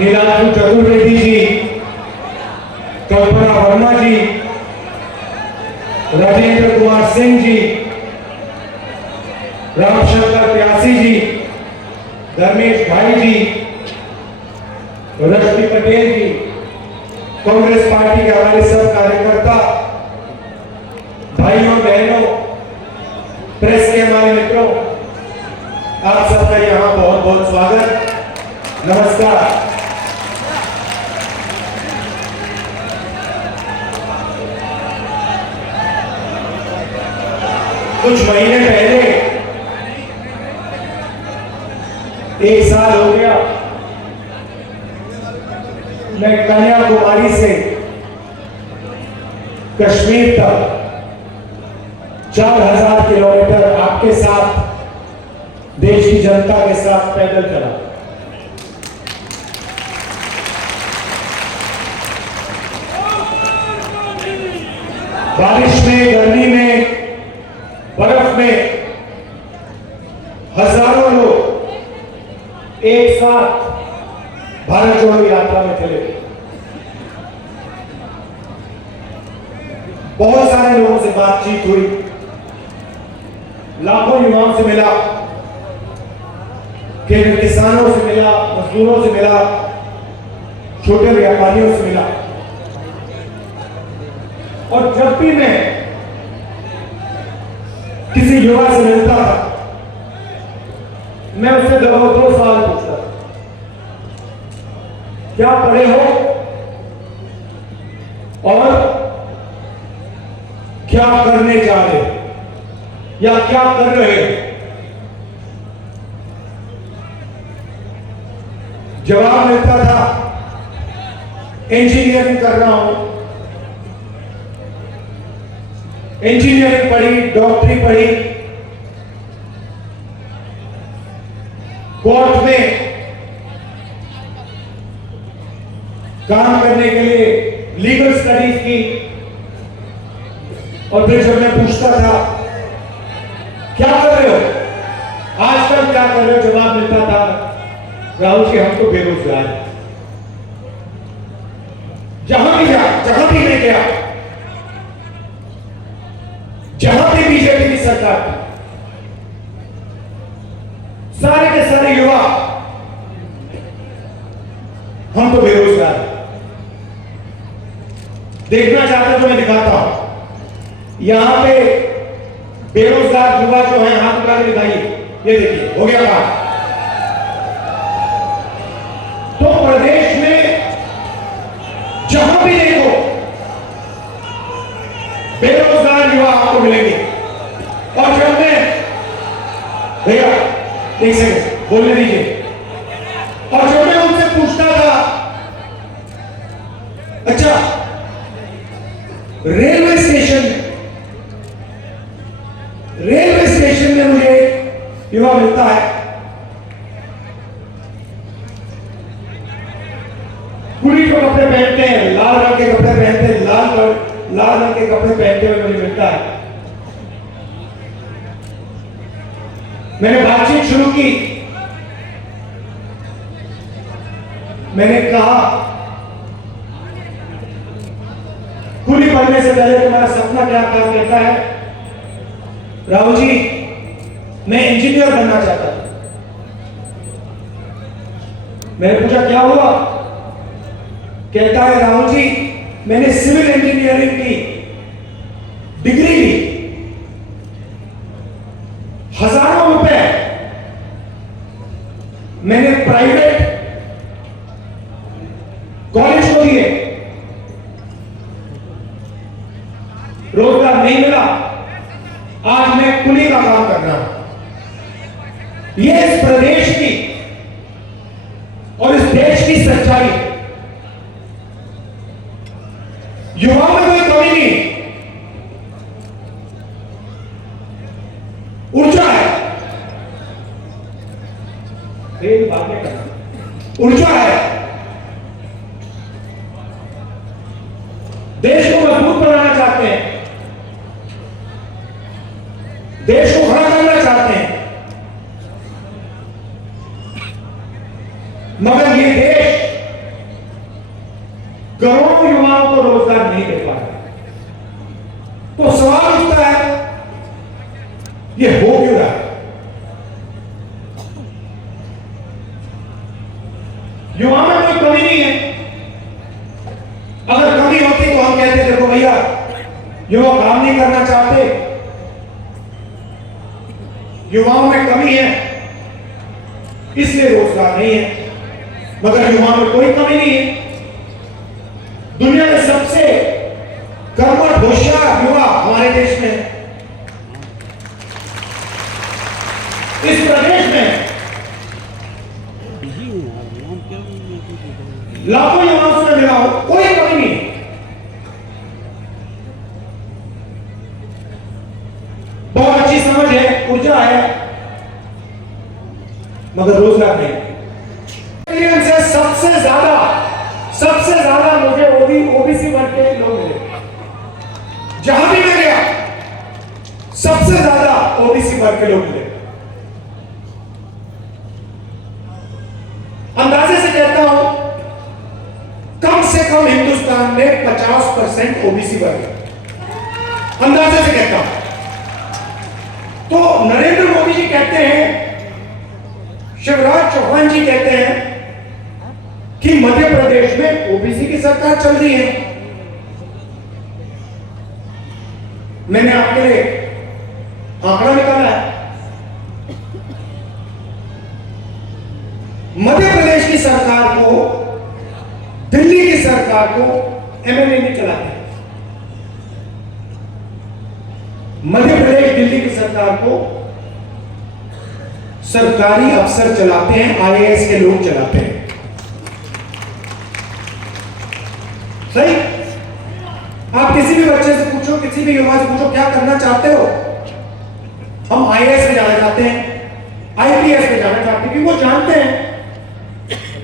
नीलाद्री चतुर्वेदी जी, कल्पना वर्मा जी, राजेंद्र कुमार सिंह जी, रामशंकर प्यासी जी, धर्मेश भाई जी, रश्मि पटेल जी, कांग्रेस पार्टी के हमारे सब कार्यकर्ता भाइयों बहनों, प्रेस के हमारे मित्रों, आप सबका यहाँ बहुत बहुत स्वागत, नमस्कार। कुछ महीने पहले, एक साल हो गया, मैं कन्याकुमारी से कश्मीर तक 4000 किलोमीटर आपके साथ, देश की जनता के साथ पैदल चला। बारिश में, गर्मी में, बर्फ में हजारों लोग एक साथ भारत जोड़ो यात्रा में चले। बहुत सारे लोगों से बातचीत हुई, लाखों युवाओं से मिला, केंद्र किसानों से मिला, मजदूरों से मिला, छोटे व्यापारियों से मिला। और जब भी मैं किसी युवा से मिलता था, मैं उससे 2 सवाल पूछता था। क्या पढ़े हो और क्या करने जा रहे हो या क्या कर रहे हो? जवाब मिलता था इंजीनियरिंग कर रहा हूं, इंजीनियरिंग पढ़ी, डॉक्टरी पढ़ी, कोर्ट में काम करने के लिए लीगल स्टडीज की। और फिर जब मैं पूछता था क्या कर रहे हो, आजकल क्या कर रहे हो, जवाब मिलता था राहुल जी हम तो बेरोजगार हैं। जहां भी मैं गया, जहां भी बीजेपी की सरकार थी, सारे के सारे युवा हम तो बेरोजगार हैं। देखना चाहते तो मैं दिखाता हूं। यहां पे बेरोजगार युवा जो है हाथ उठा के दिखाइए, ये देखिए हो गया काम। तो प्रदेश में जहां भी देखो बेरोजगार युवा आपको मिलेंगे। और जब मैं भैया एक सेकंड बोलने दीजिए, और जब मैं उनसे पूछता था अच्छा रेलवे स्टेशन में मुझे युवा मिलता है, पुलिस के कपड़े पहनते हैं, लाल रंग के कपड़े पहनते हैं, लाल रंग के कपड़े पहनते हुए मुझे मिलता है। मैंने बातचीत शुरू की, मैंने कहा कुली पढ़ने से पहले तुम्हारा सपना क्या काम करता है? राहुल जी मैं इंजीनियर बनना चाहता था। मैंने पूछा क्या हुआ? कहता है राहुल जी मैंने सिविल इंजीनियरिंग की डिग्री ली, हजारों रुपए मैंने प्राइवेट कॉलेज को दिए, रोजगार नहीं मिला, आज मैं कुली का काम कर रहा हूं। यह इस प्रदेश की और इस देश की सच्चाई। युवाओं में कोई कमी नहीं, ऊर्जा है, ऊर्जा है, देश को मजबूत बनाना चाहते हैं, देश को खड़ा करना चाहते हैं। मगर ये देश करोड़ों युवाओं को रोजगार नहीं दे पा रहे। तो सवाल उठता है, ये हो क्यों रहा है? युवाओं में कोई कमी नहीं है। अगर कमी होती तो हम कहते देखो भैया युवा काम नहीं करना चाहते, युवाओं में कमी है इसलिए रोजगार नहीं है। मगर युवाओं में कोई कमी नहीं है। दुनिया में सबसे कर्मठ होशियार युवा हमारे देश में है। इस प्रदेश में लाखों युवाओं से मिला हो, कोई कमी नहीं। बहुत अच्छी समझ है, ऊर्जा है, मगर रोजगार नहीं। से सबसे ज्यादा मुझे ओबीसी वर्ग के लोग मिले। जहां भी मैं गया सबसे ज्यादा ओबीसी वर्ग के लोग मिले। अंदाजे से कहता हूं कम से कम हिंदुस्तान में 50% ओबीसी वर्ग है। अंदाजे से कहता हूं। तो नरेंद्र मोदी जी कहते हैं, शिवराज चौहान जी कहते हैं कि मध्य प्रदेश में ओबीसी की सरकार चल रही है। मैंने आपके लिए आंकड़ा निकाला है। मध्य प्रदेश की सरकार को, दिल्ली की सरकार को एमएलए नहीं चलाते। मध्य प्रदेश दिल्ली की सरकार को सरकारी अफसर चलाते हैं, आईएएस के लोग चलाते हैं। सही? आप किसी भी बच्चे से पूछो, किसी भी युवा से पूछो क्या करना चाहते हो? हम आईएएस में जाना चाहते हैं, आईपीएस में जाना चाहते हैं, क्योंकि वो जानते हैं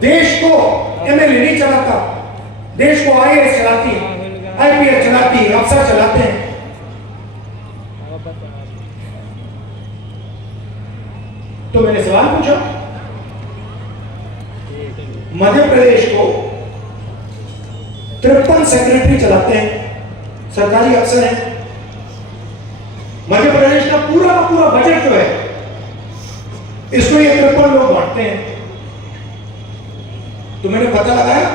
देश को एमएलए नहीं चलाता, देश को आईएएस चलाती है, आईपीएस चलाती है, अफसर चलाते हैं। तो मैंने सवाल पूछा, मध्य प्रदेश को 53 सेक्रेटरी चलाते हैं, सरकारी अफसर हैं। मध्य प्रदेश का पूरा बजट जो है इसको ये 53 लोग बांटते हैं। तो मैंने पता लगाया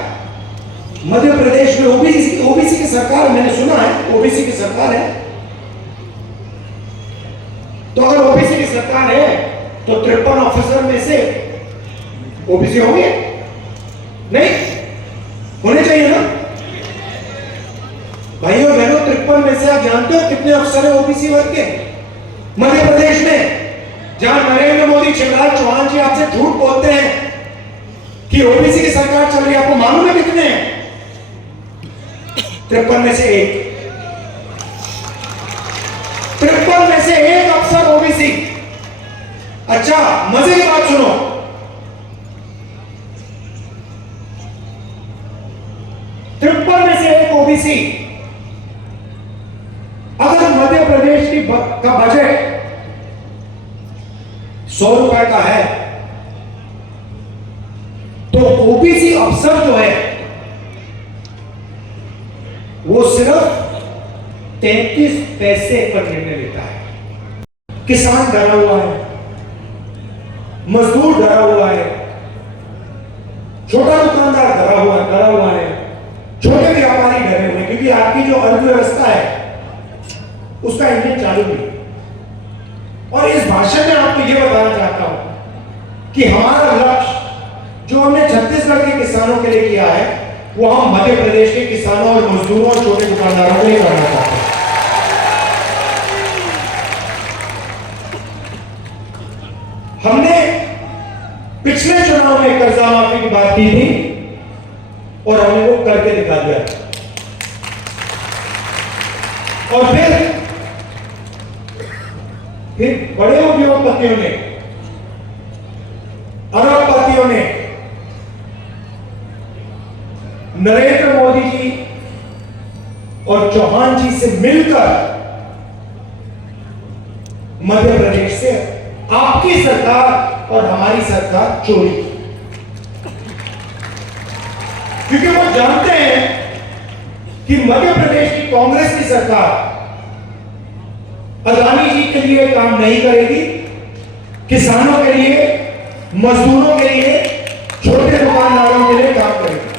मध्य प्रदेश में ओबीसी की सरकार, मैंने सुना है ओबीसी की सरकार है। तो अगर ओबीसी की सरकार है तो 53 ऑफिसर में से ओबीसी होंगे? नहीं होने चाहिए ना भाइयों बहनों। 53 में से आप जानते हो कितने अफसर हैं ओबीसी वर्ग के मध्य प्रदेश में? जहां नरेंद्र मोदी, शिवराज चौहान जी आपसे झूठ बोलते हैं कि ओबीसी की सरकार चल रही है, आपको मालूम है कितने हैं? 53 में से एक, 53 में से एक अफसर ओबीसी। अच्छा मजे की बात सुनो, तिरपन में से एक ओबीसी। अगर मध्य प्रदेश का बजट 100 रुपए का है तो ओबीसी अफसर जो है वो सिर्फ 33 पैसे पर निर्णय लेता है। किसान डरा हुआ है, मजदूर डरा हुआ है, छोटा दुकानदार डरा हुआ है, छोटे व्यापारी डरे हुए हैं, क्योंकि आपकी जो अर्थव्यवस्था है उसका इंजन चालू नहीं। और इस भाषण में आपको यह बताना चाहता हूं कि हमारा लक्ष्य जो हमने छत्तीसगढ़ के किसानों के लिए किया है वो हम मध्य प्रदेश के किसानों और मजदूरों और छोटे दुकानदारों के लिए करना चाहते हैं। हमने पिछले चुनाव में कर्जा माफी की बात की थी और हमने वो करके दिखा दिया। और फिर बड़े उद्योगपतियों ने, अरबपतियों ने नरेंद्र मोदी जी और चौहान जी से मिलकर मध्य प्रदेश से आपकी सरकार और हमारी सरकार चोरी, क्योंकि वो जानते हैं कि मध्य प्रदेश की कांग्रेस की सरकार अदानी जी के लिए काम नहीं करेगी, किसानों के लिए, मजदूरों के लिए, छोटे दुकानदारों के लिए काम करेगी।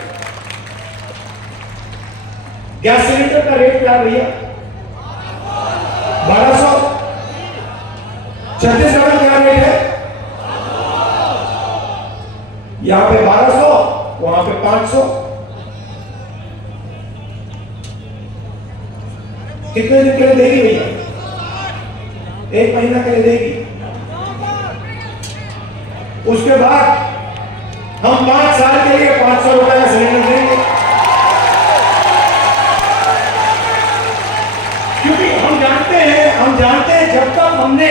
गैस सिलेंडर का रेट क्या है भैया? 1200। छत्तीसगढ़ में क्या रेट है? यहां पे 1200, वहां पे 500। कितने दिन के लिए देगी भैया? 1 महीना के लिए देगी। उसके बाद हम 5 साल के लिए 500 रुपए का सिलेंडर देंगे, क्योंकि हम जानते हैं जब तक हमने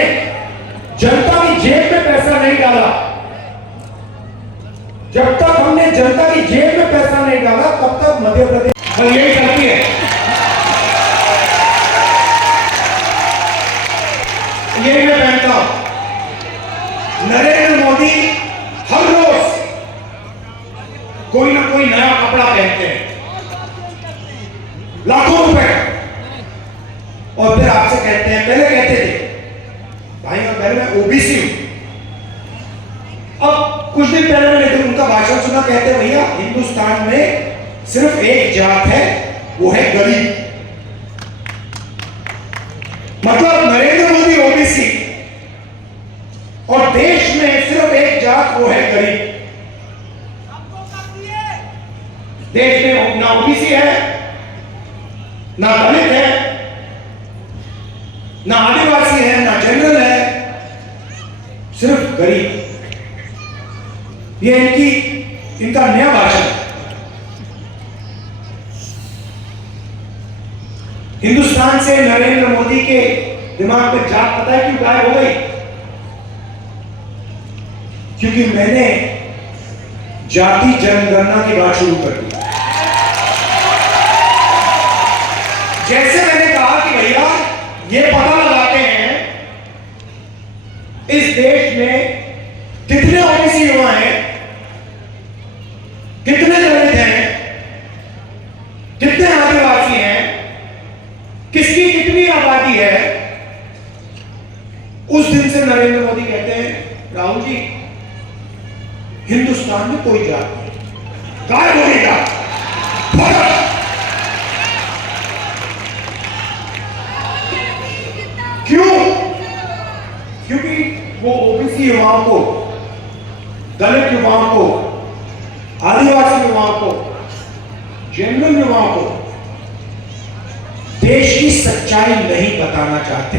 जनता की जेब में पैसा नहीं डाला, जब तक हमने जनता की जेब में पैसा नहीं डाला, तब तक मध्य प्रदेश और यही करती है। यही मैं पहनता हूं। नरेंद्र मोदी हर रोज कोई ना कोई नया कपड़ा पहनते हैं, लाखों रुपए, और फिर आपसे कहते हैं, पहले कहते थे भाई मैं ओबीसी हूं, अब कुछ दिन पहले मैंने उनका भाषण सुना, कहते भैया हिंदुस्तान में सिर्फ एक जात है, वो है गरीब। मतलब नरेंद्र मोदी ओबीसी और देश में सिर्फ एक जात, वो है गरीब। देश में ना ओबीसी है, ना दलित है, ना आदिवासी है, ना जनरल है, सिर्फ गरीब। ये इनका नया भाषण। हिंदुस्तान से नरेंद्र मोदी के दिमाग में जात पता है क्यों गायब हो गई? क्योंकि मैंने जाति जनगणना की बात शुरू कर दी। जैसे मैंने कहा कि भैया ये पता लगाते हैं इस देश में कितने ओबीसी युवा हैं, कितने दलित हैं, कितने आदिवासी हैं, किसकी कितनी आबादी है। उस दिन से नरेंद्र मोदी कहते हैं राहुल जी हिंदुस्तान में कोई जात नहीं, गायब हो गई जात। क्यों? क्योंकि वो ओबीसी युवाओं को, दलित युवाओं को, आदिवासी युवाओं को, जनरल युवाओं को देश की सच्चाई नहीं बताना चाहते।